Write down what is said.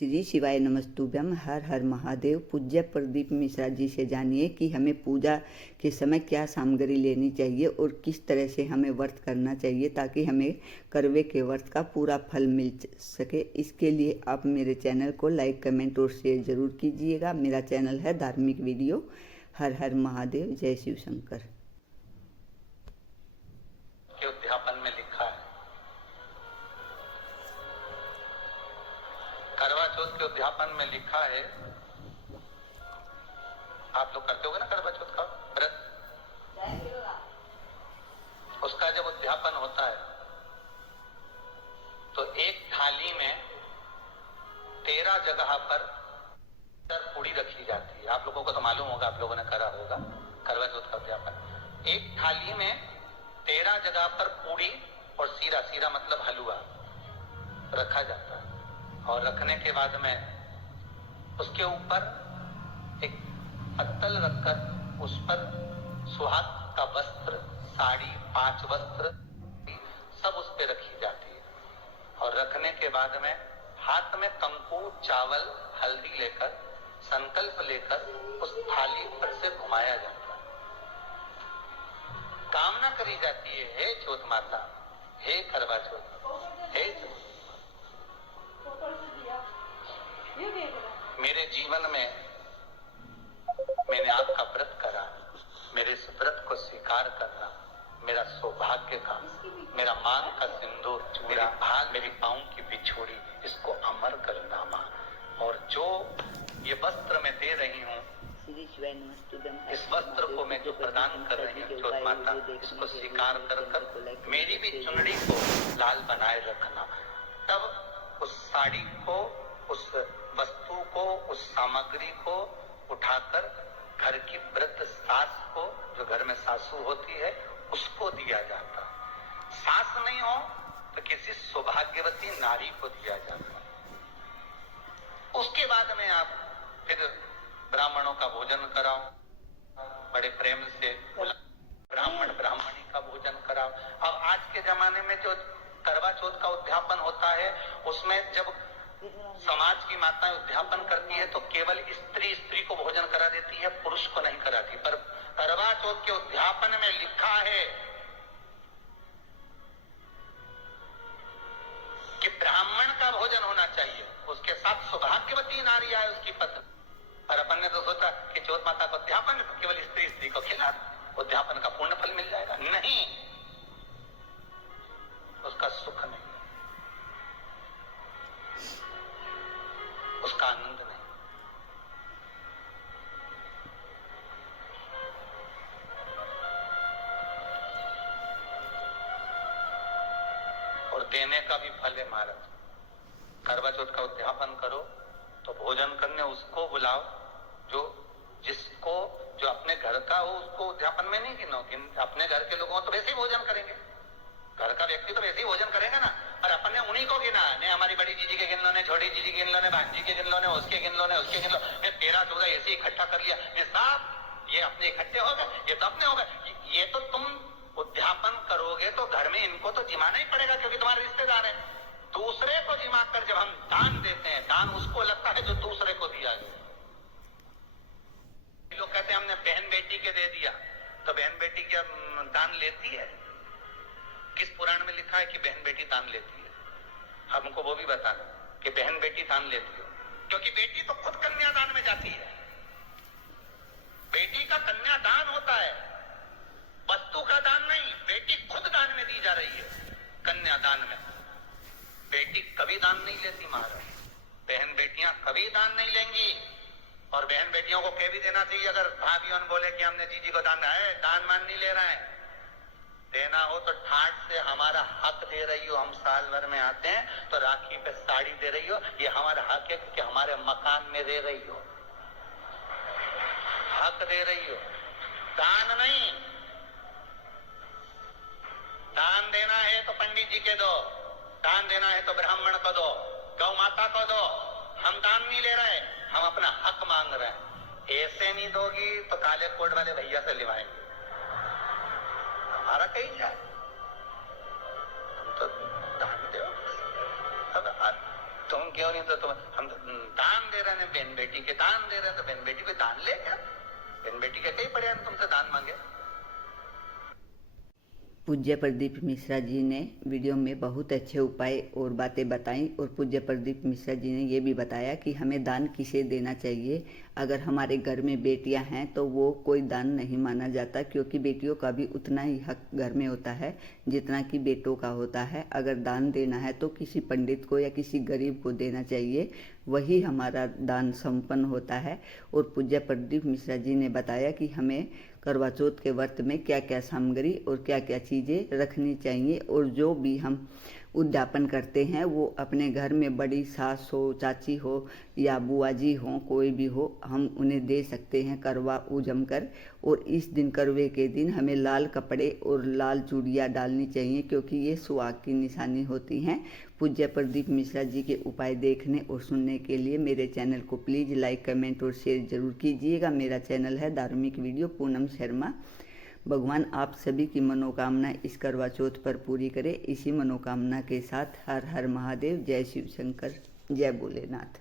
श्री शिवाय नमस्तुभ्यम। हर हर महादेव। पूज्य प्रदीप मिश्रा जी से जानिए कि हमें पूजा के समय क्या सामग्री लेनी चाहिए और किस तरह से हमें व्रत करना चाहिए ताकि हमें करवे के व्रत का पूरा फल मिल सके। इसके लिए आप मेरे चैनल को लाइक, कमेंट और शेयर ज़रूर कीजिएगा। मेरा चैनल है धार्मिक वीडियो। हर हर महादेव। जय शिव शंकर। के उद्यापन में लिखा है, करवा चौथ के उद्यापन में लिखा है, आप लोग करते होगे ना करवा चौथ का व्रत, उसका जब उद्यापन होता है तो एक थाली में 13 जगह पर पूड़ी रखी जाती है। आप लोगों को तो मालूम होगा, आप लोगों ने करा होगा करवा चौथ का उद्यापन। एक थाली में 13 जगह पर पूड़ी और सीरा, सीरा मतलब हलवा, रखा जाता है। और रखने के बाद में उसके ऊपर एक पत्तल रखकर उस पर सुहाग का वस्त्र, साड़ी, 5 वस्त्र सब उस पे रखी जाती है। और रखने के बाद में हाथ में कंकु, चावल, हल्दी लेकर, संकल्प लेकर उस थाली पर से घुमाया जाता है। कामना करी जाती है, हे चौथ माता, हे करवा चौथ, हे चौथ, मेरे जीवन में मैंने आपका व्रत करा, मेरे इस व्रत को स्वीकार करना मेरा सौभाग्य का, मेरा मांग का सिंदूर, मेरा भाग, मेरी पाँव की बिछोड़ी, इसको अमर करना मां। और जो ये वस्त्र मैं दे रही हूँ, इस वस्त्र को मैं जो प्रदान कर रही हूँ चौथ माता, इसको स्वीकार कर मेरी भी चुनरी को लाल बनाए रखना। तब उस साड़ी को, उस वस्तु को, उस सामग्री को उठाकर घर की वृद्ध सास को, जो घर में सासू होती है, उसको दिया जाता। सास नहीं हो तो किसी सौभाग्यवती नारी को दिया जाता। उसके बाद में आप फिर ब्राह्मणों का भोजन कराओ, बड़े प्रेम से ब्राह्मण ब्राह्मणी का भोजन कराओ। अब आज के जमाने में जो करवा चौथ का उद्यापन होता है, उसमें जब समाज की माताएं उद्यापन करती है तो केवल स्त्री स्त्री को भोजन करा देती है, पुरुष को नहीं कराती। पर करवा चौथ के उद्यापन में लिखा है कि ब्राह्मण का भोजन होना चाहिए, उसके साथ सौभाग्यवती नारी आए, उसकी पत्नी। और अपन ने तो सोचा कि चौथ माता का उद्यापन केवल स्त्री स्त्री को खिला, उद्यापन का पूर्ण फल मिल जाएगा। नहीं, उसका सुख नहीं, उसका आनंद नहीं। और देने का भी फल है महाराज। करवा चौथ का उद्यापन करो तो भोजन करने उसको बुलाओ जो अपने घर का हो, उसको उद्यापन में नहीं गिनो। अपने घर के लोगों तो वैसे ही भोजन करेंगे, घर का व्यक्ति तो वैसे ही भोजन करेगा ना। और अपन ने उन्हीं को गिना, ने हमारी बड़ी जीजी के गिन लो, ने छोटी जीजी गिन लो, ने भांजी के गिन लो, ने उसके गिन लो, ने उसके गिन लो, ने 13-14 ऐसे इकट्ठा कर लिया, ने साहब ये अपने इकट्ठे हो गए, ये तो अपने हो गए। ये तो तुम उद्यापन करोगे तो घर में इनको तो जिमाना ही पड़ेगा क्योंकि तुम्हारे रिश्तेदार है। दूसरे को जिमा कर जब हम दान देते हैं, दान उसको लगता है जो दूसरे को दिया गया। लोग कहते हैं हमने बहन बेटी के दे दिया, तो बहन बेटी क्या दान लेती है? किस पुराण में लिखा है कि बहन बेटी दान लेती है? हमको वो भी बताना कि बहन बेटी दान लेती हो, क्योंकि बेटी तो खुद कन्यादान में जाती है। बेटी का कन्यादान होता है, वस्तु का दान नहीं। बेटी खुद दान में दी जा रही है, कन्यादान में। बेटी कभी दान नहीं लेती महाराज, बहन बेटियां कभी दान नहीं लेंगी। और बहन बेटियों को कह भी देना चाहिए, अगर भाभी बोले कि हमने जीजी को दान है, दान मान नहीं ले रहे हैं, देना हो तो ठाट से हमारा हक दे रही हो। हम साल भर में आते हैं तो राखी पे साड़ी दे रही हो, ये हमारा हक है क्योंकि हमारे मकान में रह रही हो, हक दे रही हो, दान नहीं। दान देना है तो पंडित जी के दो, दान देना है तो ब्राह्मण को दो, गौ माता को दो। हम दान नहीं ले रहे, हम अपना हक मांग रहे हैं। ऐसे नहीं दोगी तो काले कोट वाले भैया से लिवाएंगे, हमारा कहीं जाए। हम तो दान दो, तुम क्यों नहीं तो तुम, हम बहन बेटी के दान दे रहे हैं तो बहन बेटी को दान ले क्या? बहन बेटी के कई पड़े हैं तुमसे दान मांगे। पूज्य प्रदीप मिश्रा जी ने वीडियो में बहुत अच्छे उपाय और बातें बताई और पूज्य प्रदीप मिश्रा जी ने ये भी बताया कि हमें दान किसे देना चाहिए। अगर हमारे घर में बेटियां हैं तो वो कोई दान नहीं माना जाता, क्योंकि बेटियों का भी उतना ही हक घर में होता है जितना कि बेटों का होता है। अगर दान देना है तो किसी पंडित को या किसी गरीब को देना चाहिए, वही हमारा दान संपन्न होता है। और पूज्य प्रदीप मिश्रा जी ने बताया कि हमें करवा चौथ के व्रत में क्या क्या सामग्री और क्या क्या चीज़ें रखनी चाहिए, और जो भी हम उद्यापन करते हैं वो अपने घर में बड़ी सास हो, चाची हो या बुआ जी हो, कोई भी हो, हम उन्हें दे सकते हैं करवा उजम कर। और इस दिन करवे के दिन हमें लाल कपड़े और लाल चूड़ियाँ डालनी चाहिए, क्योंकि ये सुहाग की निशानी होती हैं। पूज्य प्रदीप मिश्रा जी के उपाय देखने और सुनने के लिए मेरे चैनल को प्लीज़ लाइक, कमेंट और शेयर जरूर कीजिएगा। मेरा चैनल है धार्मिक वीडियो पूनम शर्मा। भगवान आप सभी की मनोकामना इस करवा चौथ पर पूरी करे। इसी मनोकामना के साथ हर हर महादेव, जय शिव शंकर, जय भोलेनाथ।